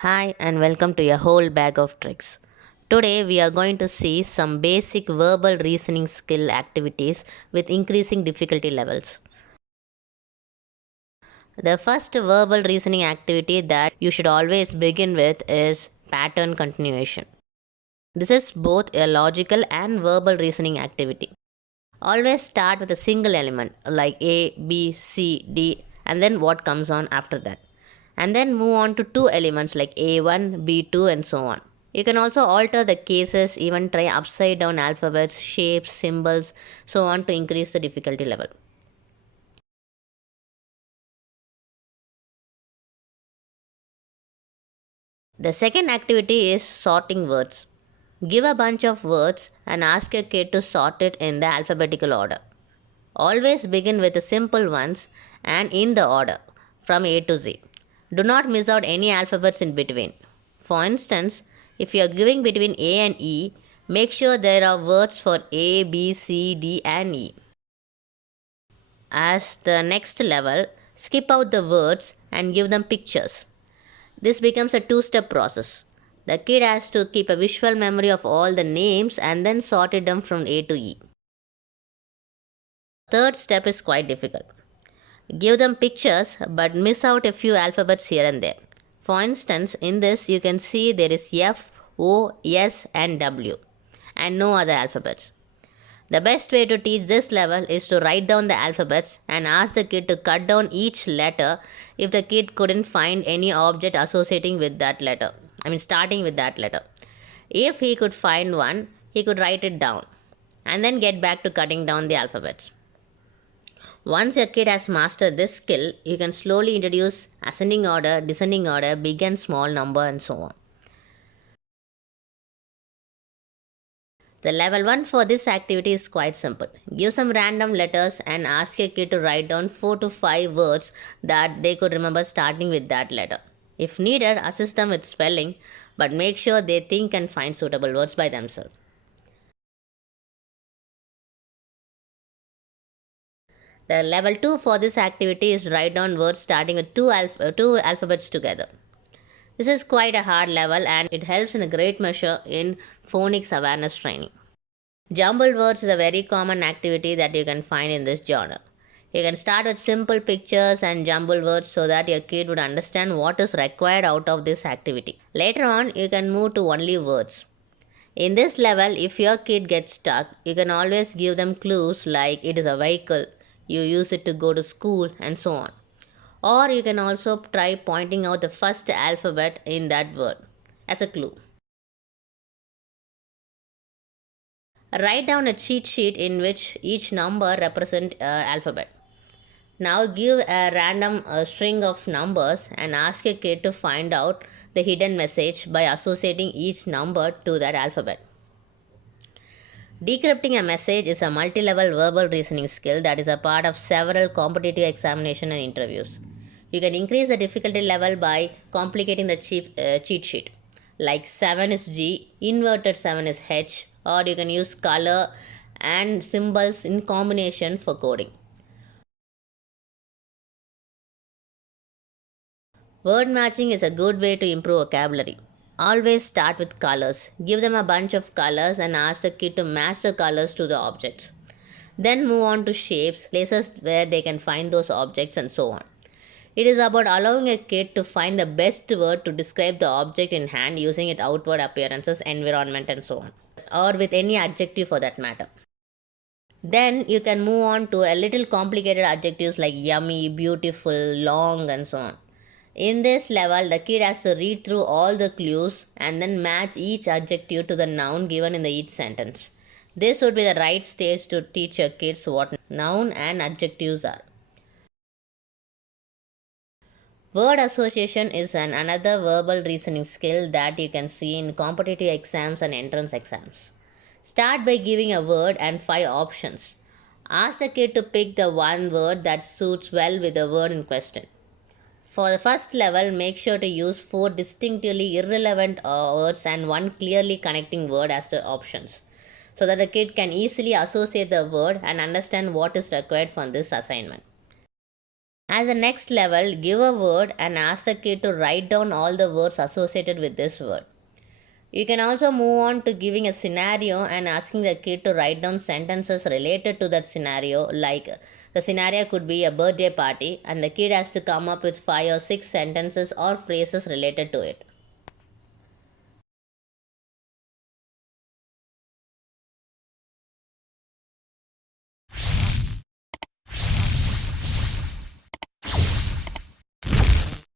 Hi and welcome to a whole bag of tricks. Today we are going to see some basic verbal reasoning skill activities with increasing difficulty levels. The first verbal reasoning activity that you should always begin with is pattern continuation. This is both a logical and verbal reasoning activity. Always start with a single element like A, B, C, D, and then what comes on after that. And then move on to two elements like A1, B2, and so on. You can also alter the cases, even try upside down alphabets, shapes, symbols, so on to increase the difficulty level. The second activity is sorting words. Give a bunch of words and ask your kid to sort it in the alphabetical order. Always begin with the simple ones and in the order from A to Z. Do not miss out any alphabets in between. For instance, if you are giving between A and E, make sure there are words for A, B, C, D, and E. As the next level, skip out the words and give them pictures. This becomes a two-step process. The kid has to keep a visual memory of all the names and then sort it down from A to E. Third step is quite difficult. Give them pictures but miss out a few alphabets here and there. For instance, in this you can see there is F, O, S and W and no other alphabets. The best way to teach this level is to write down the alphabets and ask the kid to cut down each letter if the kid couldn't find any object associating with that letter. Starting with that letter. If he could find one, he could write it down and then get back to cutting down the alphabets. Once your kid has mastered this skill, you can slowly introduce ascending order, descending order, big and small number, and so on. The level 1 for this activity is quite simple. Give some random letters and ask your kid to write down 4 to 5 words that they could remember starting with that letter. If needed, assist them with spelling, but make sure they think and find suitable words by themselves. The level 2 for this activity is write down words starting with two alphabets together. This is quite a hard level and it helps in a great measure in phonics awareness training. Jumbled words is a very common activity that you can find in this genre. You can start with simple pictures and jumbled words so that your kid would understand what is required out of this activity. Later on, you can move to only words. In this level, if your kid gets stuck, you can always give them clues like it is a vehicle, you use it to go to school, and so on. Or you can also try pointing out the first alphabet in that word as a clue. Write down a cheat sheet in which each number represents an alphabet. Now give a random string of numbers and ask your kid to find out the hidden message by associating each number to that alphabet. Decrypting a message is a multi-level verbal reasoning skill that is a part of several competitive examinations and interviews. You can increase the difficulty level by complicating the cheat sheet. Like 7 is G, inverted 7 is H, or you can use color and symbols in combination for coding. Word matching is a good way to improve vocabulary. Always start with colors. Give them a bunch of colors and ask the kid to match the colors to the objects. Then move on to shapes, places where they can find those objects, and so on. It is about allowing a kid to find the best word to describe the object in hand using its outward appearances, environment, and so on, or with any adjective for that matter. Then you can move on to a little complicated adjectives like yummy, beautiful, long, and so on. In this level, the kid has to read through all the clues and then match each adjective to the noun given in each sentence. This would be the right stage to teach your kids what noun and adjectives are. Word association is another verbal reasoning skill that you can see in competitive exams and entrance exams. Start by giving a word and 5 options. Ask the kid to pick the one word that suits well with the word in question. For the first level, make sure to use 4 distinctively irrelevant words and 1 clearly connecting word as the options, so that the kid can easily associate the word and understand what is required from this assignment. As a next level, give a word and ask the kid to write down all the words associated with this word. You can also move on to giving a scenario and asking the kid to write down sentences related to that scenario, like the scenario could be a birthday party and the kid has to come up with 5 or 6 sentences or phrases related to it.